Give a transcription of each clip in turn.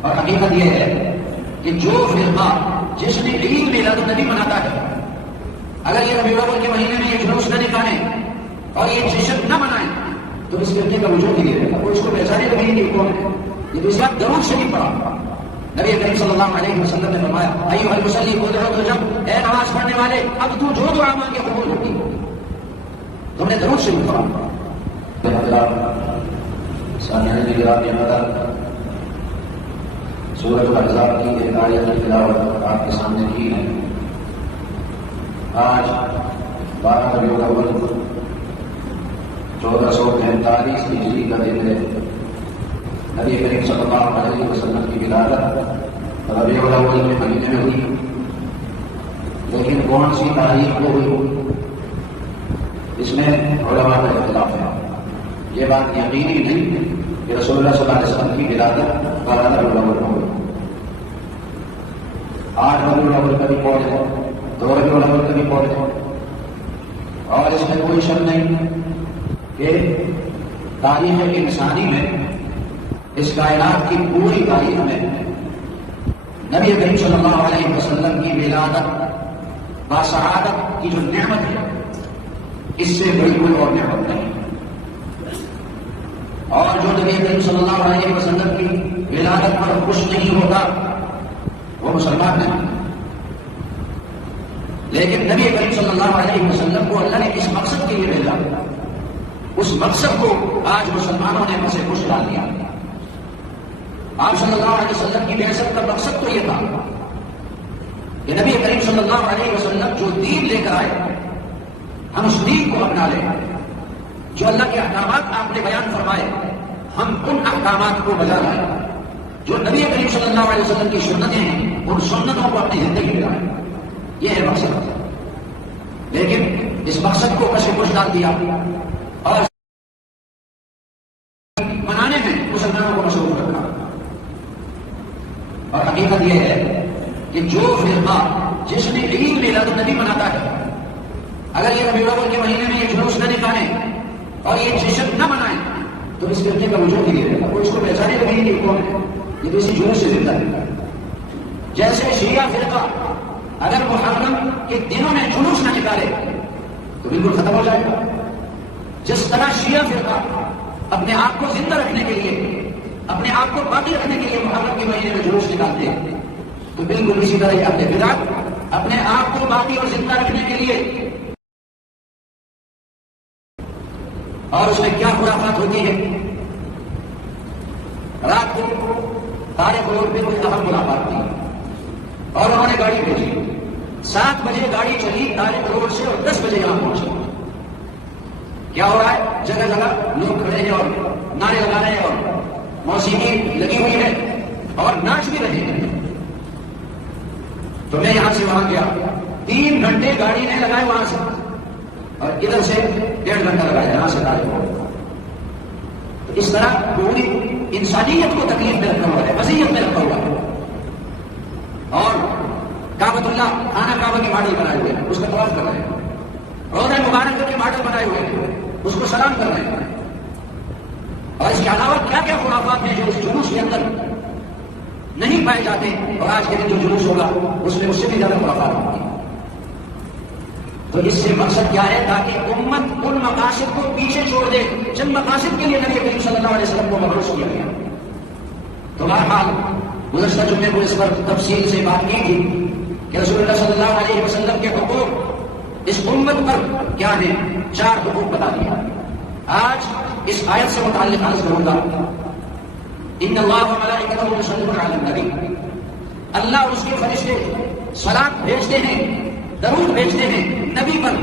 اور حقیقت یہ ہے کہ جو فرقہ جس نے عید میلاد النبی مناتا ہے، اگر یہ ربیع الاول کے مہینے میں یہ جلوس نہ نکالیں اور یہ جشن نہ منائیں تو اس فرقے کا وجود نہیں رہے گا، وہ اس کو پہچانے لگیں گے کہ کون ہے۔ یہ دوسرا درود شریف پڑھا، نبی کریم صلی اللہ علیہ وسلم نے فرمایا ایھا المصلی ادعو تجب، اے نماز پڑھنے والے اب تو جو دعا مانگے قبول ہوگی۔ تم نے درود شریف پڑھا۔ سامعین گرامی حضرات، سورۃ الاحزاب کی ایک آیت کی تلاوت آپ کے سامنے کی ہے۔ آج 12 ربیع الاول 1443 ہجری کا دن ہے۔ نبی کریم صلی اللہ علیہ وسلم کی ولادت ربیع الاول کے مہینے میں ہوئی، لیکن کون سی تاریخ کو ہوئی اس میں علماء کا اختلاف ہے۔ یہ بات یقینی نہیں کہ رسول اللہ صلی اللہ علیہ وسلم کی ولادت 12 ربیع الاول کو ہوئی۔ 8 ربیع الاول کا بھی قول ہے، 2 ربیع الاول کا بھی قول ہے، اور اس میں کوئی شک نہیں کہ تاریخ انسانی میں، اس کائنات کی پوری تاریخ میں نبی کریم صلی اللہ علیہ وسلم کی ولادت باسعادت کی جو نعمت ہے، اس سے بڑی کوئی اور نعمت نہیں۔ اور جو نبی کریم صلی اللہ علیہ وسلم کی ولادت پر خوش نہیں ہوتا وہ مسلمان نہیں۔ لیکن نبی کریم صلی اللہ علیہ وسلم کو اللہ نے کس مقصد کے لیے بھیجا، اس مقصد کو آج مسلمانوں نے اسے خوش ڈال دیا۔ آپ صلی اللہ علیہ وسلم کی بعثت کا مقصد تو یہ تھا کہ نبی کریم صلی اللہ علیہ وسلم جو دین لے کر آئے ہم اس دین کو اپنا لیں، جو اللہ کے احکامات آپ نے بیان فرمائے ہم ان احکامات کو بجا لائیں، جو نبی کریم صلی اللہ علیہ وسلم کی سنتیں ہیں ان سنتوں کو اپنی زندگی میں لائیں۔ یہ ہے مقصد، لیکن اس مقصد کو کشے کش ڈال دیا اور منانے میں مسلمانوں کو مشغول رکھا۔ اور حقیقت یہ ہے کہ جو فرقہ جس نے عید میلاد النبی مناتا ہے، اگر یہ ربیع الاول کے مہینے میں یہ جلوس نہ نکالیں اور یہ جشن نہ منائیں تو اس فرقے کا وجود نہیں رہے گا، وہ اس کو پہچانے لگیں گے کہ کون ہے۔ یہ تو اسی جلوس سے زندہ ہے۔ جیسے شیعہ فرقہ اگر محرم کے دنوں میں جلوس نہ نکالے تو بالکل ختم ہو جائے گا، جس طرح شیعہ فرقہ اپنے آپ کو زندہ رکھنے کے لیے، اپنے آپ کو باقی رکھنے کے لیے محرم کے مہینے میں جلوس نکالتے ہیں، تو بالکل اسی طرح اپنے بدعت اپنے آپ کو باقی اور زندہ رکھنے کے لیے، اور اس میں کیا خرافات ہوتی ہے۔ رات کو طارق روڈ پہ کوئی اہم ملاقات تھی اور انہوں نے گاڑی بھیجی، 7 بجے گاڑی چلی طارق روڈ سے اور 10 بجے یہاں پہنچی۔ کیا ہو رہا ہے؟ جگہ جگہ لوگ کھڑے ہیں اور نعرے لگا رہے ہیں اور موسیقی لگی ہوئی ہے اور ناچ بھی رہے ہیں۔ تو میں یہاں سے وہاں گیا، 3 گھنٹے گاڑی نے لگائے وہاں سے اور ادھر سے 1.5 گھنٹہ لگایا یہاں سے طارق روڈ۔ تو اس طرح پوری انسانیت کو تکلیف میں رکھا ہوا ہے، اذیت میں رکھا ہوا ہے۔ اور کعبۃ اللہ خانہ کعبہ کی ماڈل بنائے ہوئے ہیں، اس کا طواف کر رہے ہیں، روضہ مبارک کے ماڈل بنائے ہوئے ہیں، اس کو سلام کر رہے ہیں۔ اور اس کے علاوہ کیا کیا خرافات ہیں جو اس جلوس کے اندر نہیں پائے جاتے، اور آج کے دن جو جلوس ہوگا اس میں اس سے بھی زیادہ خرافات ہوں گی۔ تو اس سے مقصد کیا ہے؟ تاکہ امت ان مقاصد کو پیچھے چھوڑ دے جن مقاصد کے لیے نبی کریم صلی اللہ علیہ وسلم کو مبعوث کیا گیا۔ تو بہرحال گزشتہ جمعے کو اس پر تفصیل سے بات کی تھی کہ رسول اللہ صلی اللہ علیہ وسلم کے حقوق اس امت پر کیا ہیں، 4 حقوق بتا دیا۔ آج اس آیت سے متعلق عرض کروں گا، ان اللہ و ملائکتہ یصلون علی النبی، اللہ اور اس کے فرشتے صلاۃ بھیجتے ہیں، درود بھیجتے ہیں نبی پر۔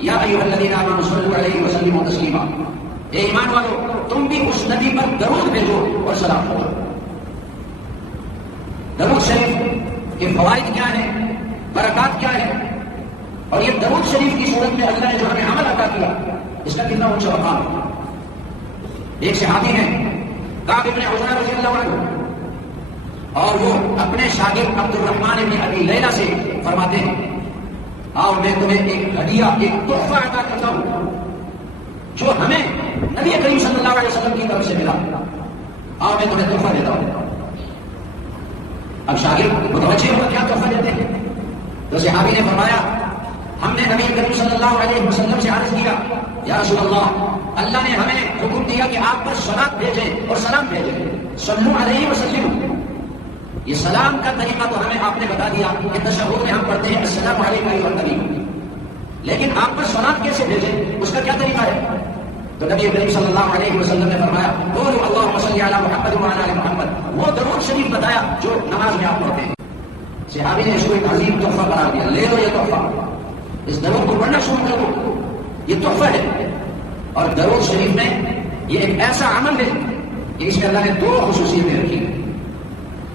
یا ایھا الذین آمنوا صلوا علیہ وسلموا تسلیما، اے ایمان والو تم بھی اس نبی پر درود بھیجو اور سلام پڑھو۔ درود شریف کے فوائد کیا ہیں، برکات کیا ہے، اور یہ درود شریف کی صورت میں اللہ نے جو ہمیں عمل عطا کیا اس کا کتنا اونچا مقام ہے۔ ایک صحابی ہیں کعب بن عجرہ رضی اللہ عنہ، اور وہ اپنے شاگرد عبد الرحمن بن ابی لیلہ سے فرماتے ہیں آؤ میں تمہیں ایک ہدیہ، ایک تحفہ عطا کرتا ہوں جو ہمیں نبی کریم صلی اللہ علیہ وسلم کی طرف سے ملا، آؤ میں تمہیں تحفہ دیتا ہوں۔ اب شاگرد متوجہ ہوا کیا تحفہ دیتے ہیں. تو صحابی نے فرمایا ہم نے نبی کریم صلی اللہ علیہ وسلم سے عرض کیا یا رسول اللہ نے ہمیں حکم دیا کہ آپ پر صلات بھیجیں اور سلام بھیجیں. صلو علیہ وسلم. یہ سلام کا طریقہ تو ہمیں آپ نے بتا دیا کہ تشہد میں ہم پڑھتے ہیں السلام علیکم ایھا النبی، لیکن آپ پر صلات کیسے بھیجیں، اس کا کیا طریقہ ہے؟ تو نبی کریم صلی اللہ علیہ وسلم نے فرمایا قولوا اللهم صل علی محمد وعلی آل محمد. وہ درود شریف بتایا جو نماز میں آپ پڑھتے ہیں. صحابی نے اس کو ایک عظیم تحفہ قرار دیا. لے لو یہ تحفہ، اس درود کو پڑھنا شروع کرو، یہ تحفہ ہے. اور درود شریف میں یہ ایک ایسا عمل ہے کہ اس میں اللہ نے دو خصوصیتیں رکھی ہیں،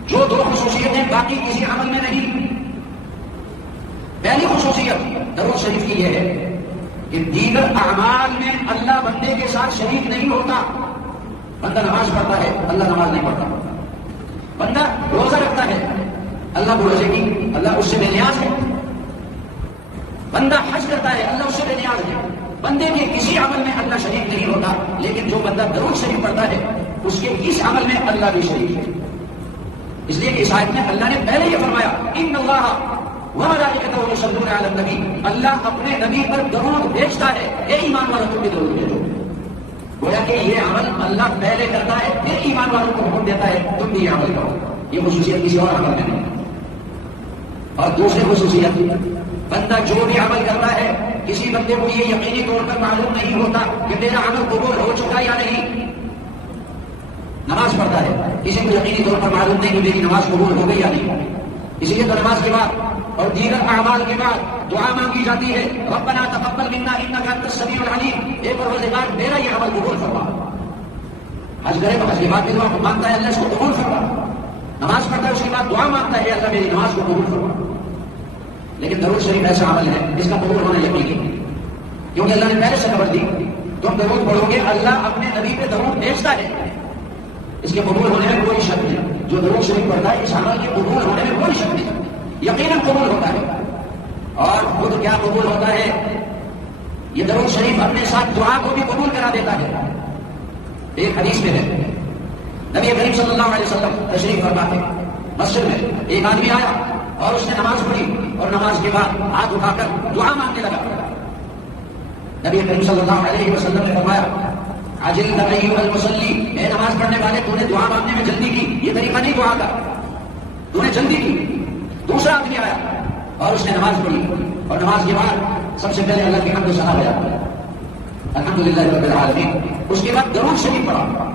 جو دو خصوصیتیں باقی کسی عمل میں نہیں. پہلی خصوصیت درود شریف کی یہ ہے کہ دیگر اعمال میں اللہ بندے کے ساتھ شریک نہیں ہوتا. بندہ نماز پڑھتا ہے، اللہ نماز نہیں پڑھتا. بندہ روزہ رکھتا ہے، اللہ کو روزے کی اللہ اس سے بے نیاز ہے. بندہ حج کرتا ہے، اللہ اس سے بے نیاز ہے. بندے کے کسی عمل میں اللہ شریک نہیں ہوتا، لیکن جو بندہ درود شریف پڑھتا ہے اس کے اس عمل میں اللہ بھی شریک ہے. اس لیے اس آیت میں اللہ نے پہلے یہ فرمایا ان اللہ وملائکتہ یصلون علی النبی، اللہ اپنے نبی پر درود بھیجتا ہے. اے ایمان والوں تم بھی درود بھیجو. گویا کہ یہ عمل اللہ پہلے کرتا ہے، پھر ایمان والوں کو حکم دیتا ہے تم بھی یہ عمل کرو. یہ خصوصیت کسی اور عمل میں نہیں. اور دوسری خصوصیت، بندہ جو بھی عمل کرتا ہے کسی بندے کو یہ یقینی طور پر معلوم نہیں ہوتا کہ میرا عمل قبول ہو چکا یا نہیں. نماز پڑھتا ہے، کسی کو یقینی طور پر معلوم نہیں کہ میری نماز قبول ہو گئی یا نہیں. اسی لیے تو نماز کے بعد اور دیگر اعمال کے بعد دعا مانگی جاتی ہے ربنا تقبل منا انک انت السمیع العلیم. اے پروردگار میرا یہ عمل قبول فرما. حج کرے تو حج کے بعد بھی دعا مانگتا ہے اللہ اس کو قبول فرما. نماز پڑھتا ہے اس کے بعد دعا مانگتا ہے اللہ میری نماز کو قبول فرما. لیکن درود شریف ایسا عمل ہے جس کا قبول ہونا یقینی ہے، کیونکہ اللہ نے پہلے سے خبر دی تم درود پڑھو گے اللہ اپنے نبی پہ درود بھیجتا ہے. اس کے قبول ہونے میں کوئی شک نہیں. جو درود شریف پڑھتا ہے اس عمل کے قبول ہونے میں کوئی شک نہیں، یقیناً قبول ہوتا ہے. اور خود کیا قبول ہوتا ہے، یہ درود شریف اپنے ساتھ دعا کو بھی قبول کرا دیتا ہے. ایک حدیث میں ہے نبی کریم صلی اللہ علیہ وسلم تشریف فرما تھے. مسجد میں ایک آدمی آیا اور اس نے نماز پڑھی اور نماز کے بعد ہاتھ اٹھا کر دعا مانگنے لگا. نبی کریم صلی اللہ علیہ وسلم نے فرمایا عجلت ایھا المصلی، اے نماز پڑھنے والے تو نے دعا مانگنے میں جلدی کی، یہ طریقہ نہیں دعا کا، تو نے جلدی کی. دوسرا آدمی آیا اور اس نے نماز پڑھی اور نماز کے بعد سب سے پہلے اللہ کی حمد و ثنا بیان الحمدللہ رب العالمین. اس کے بعد درود شریف پڑھا.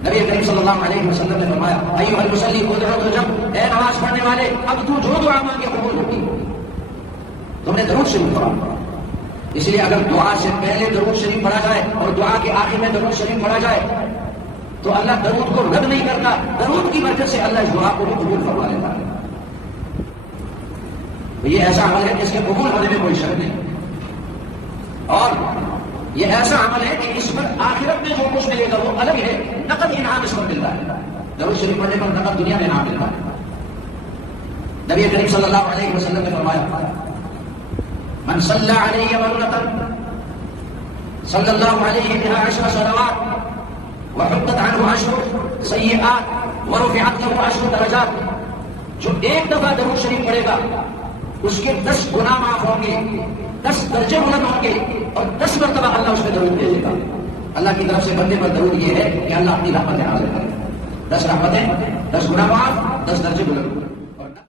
نبی کریم صلی اللہ علیہ وسلم نے فرمایا ایھا المصلی ادعو تجب، اے نماز پڑھنے والے اب تو جو دعا مانگے قبول ہوگی. تم نے درود شریف پڑھا. اس لیے اگر دعا سے پہلے درود شریف پڑھا جائے اور دعا کے آخر میں درود شریف پڑھا جائے تو اللہ درود کو رد نہیں کرتا، درود کی وجہ سے اللہ اس دعا کو بھی قبول فرما لیتا ہے. یہ ایسا عمل ہے جس کے قبول ہونے میں کوئی شک نہیں. اور یہ ایسا عمل ہے کہ اس پر آخرت میں جو کچھ ملے گا وہ الگ ہے، نقد انعام اس پر ملتا ہے. درود شریف پڑھنے پر نقد دنیا میں انعام ملتا ہے. نبی کریم صلی اللہ علیہ وسلم نے فرمایا من صلی علیہ مرة صلی اللہ علیہ بها 10 صلوات وحطت عنہ 10 سیئات ورفعت له 10 درجات. جو ایک دفعہ درود شریف پڑھے گا اس کے 10 گناہ معاف ہوں گے، 10 درجے بلند ہوں گے اور 10 مرتبہ اللہ اس پہ درود بھیجے گا. اللہ کی طرف سے بندے پر درود یہ ہے کہ اللہ اپنی رحمتیں نازل کرے. 10 رحمتیں، 10 گناہ معاف، 10 درجے بلند.